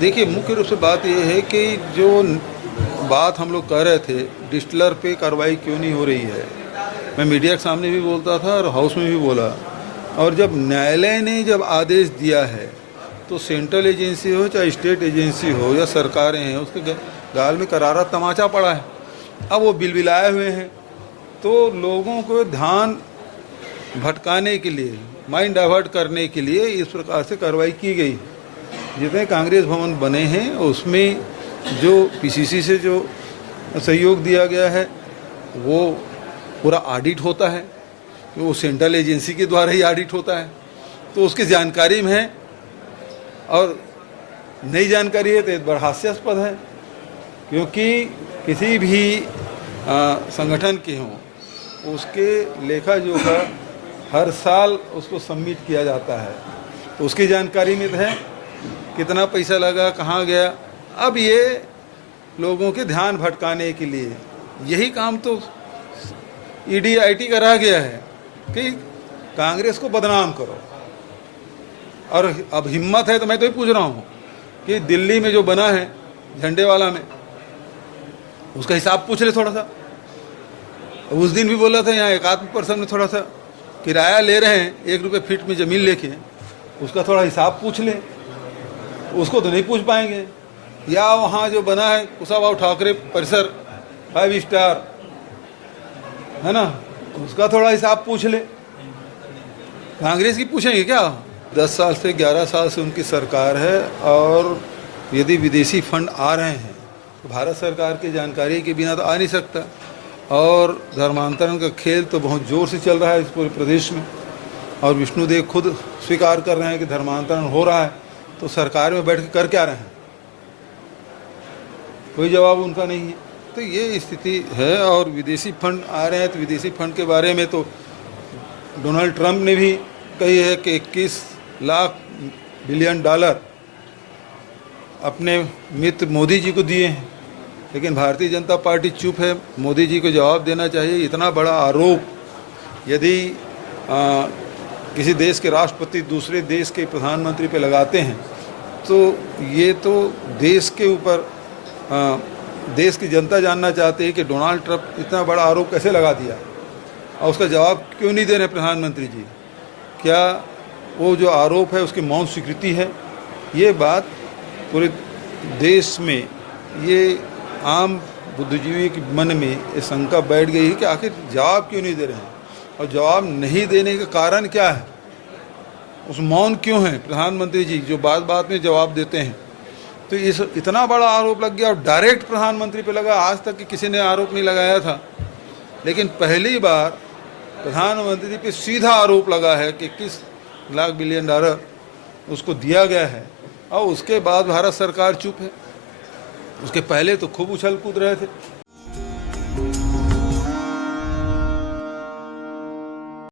देखिए, मुख्य रूप से बात यह है कि जो बात हम लोग कह रहे थे, डिस्टिलर पे कार्रवाई क्यों नहीं हो रही है। मैं मीडिया के सामने भी बोलता था और हाउस में भी बोला। और जब न्यायालय ने जब आदेश दिया है तो सेंट्रल एजेंसी हो चाहे स्टेट एजेंसी हो या सरकारें हैं, उसके गाल में करारा तमाचा पड़ा है। अब वो बिलबिलाए हुए हैं, तो लोगों को ध्यान भटकाने के लिए, माइंड डाइवर्ट करने के लिए इस प्रकार से कार्रवाई की गई। जितने कांग्रेस भवन बने हैं उसमें जो पीसीसी से जो सहयोग दिया गया है वो पूरा ऑडिट होता है, वो सेंट्रल एजेंसी के द्वारा ही ऑडिट होता है, तो उसकी जानकारी में है। और नई जानकारी है तो एक बड़ा हास्यास्पद है, क्योंकि किसी भी संगठन के हों उसके लेखा जोखा हर साल उसको सबमिट किया जाता है, तो उसकी जानकारी में है कितना पैसा लगा, कहाँ गया। अब ये लोगों के ध्यान भटकाने के लिए यही काम तो ईडी आईटी का रह गया है कि कांग्रेस को बदनाम करो। और अब हिम्मत है तो मैं तो ही पूछ रहा हूँ कि दिल्ली में जो बना है झंडेवाला में, उसका हिसाब पूछ ले थोड़ा सा। उस दिन भी बोला था यहाँ एक आध पर्सन में थोड़ा सा किराया ले रहे हैं, 1 रुपये फीट में ज़मीन लेके, उसका थोड़ा हिसाब पूछ ले। उसको तो नहीं पूछ पाएंगे। या वहाँ जो बना है कुशाभाऊ ठाकरे परिसर 5 स्टार है ना, उसका थोड़ा हिसाब पूछ ले। कांग्रेस की पूछेंगे क्या? 10 साल से 11 साल से उनकी सरकार है, और यदि विदेशी फंड आ रहे हैं तो भारत सरकार की जानकारी के बिना तो आ नहीं सकता। और धर्मांतरण का खेल तो बहुत ज़ोर से चल रहा है इस पूरे प्रदेश में, और विष्णुदेव खुद स्वीकार कर रहे हैं कि धर्मांतरण हो रहा है, तो सरकार में बैठ कर क्या रहे हैं? कोई जवाब उनका नहीं है। तो ये स्थिति है। और विदेशी फंड आ रहे हैं तो विदेशी फंड के बारे में तो डोनाल्ड ट्रंप ने भी कही है कि 21 लाख बिलियन डॉलर अपने मित्र मोदी जी को दिए हैं, लेकिन भारतीय जनता पार्टी चुप है। मोदी जी को जवाब देना चाहिए। इतना बड़ा आरोप यदि किसी देश के राष्ट्रपति दूसरे देश के प्रधानमंत्री पे लगाते हैं तो ये तो देश के ऊपर देश की जनता जानना चाहती है कि डोनाल्ड ट्रंप इतना बड़ा आरोप कैसे लगा दिया और उसका जवाब क्यों नहीं दे रहे प्रधानमंत्री जी। क्या वो जो आरोप है उसकी मौन स्वीकृति है? ये बात पूरे देश में, ये आम बुद्धिजीवी के मन में ये शंका बैठ गई है कि आखिर जवाब क्यों नहीं दे रहे हैं, और जवाब नहीं देने का कारण क्या है, उस मौन क्यों है प्रधानमंत्री जी जो बात बात में जवाब देते हैं। तो इस इतना बड़ा आरोप लग गया और डायरेक्ट प्रधानमंत्री पे लगा। आज तक कि किसी ने आरोप नहीं लगाया था, लेकिन पहली बार प्रधानमंत्री पे सीधा आरोप लगा है कि 21 लाख बिलियन डॉलर उसको दिया गया है, और उसके बाद भारत सरकार चुप है। उसके पहले तो खूब उछल कूद रहे थे।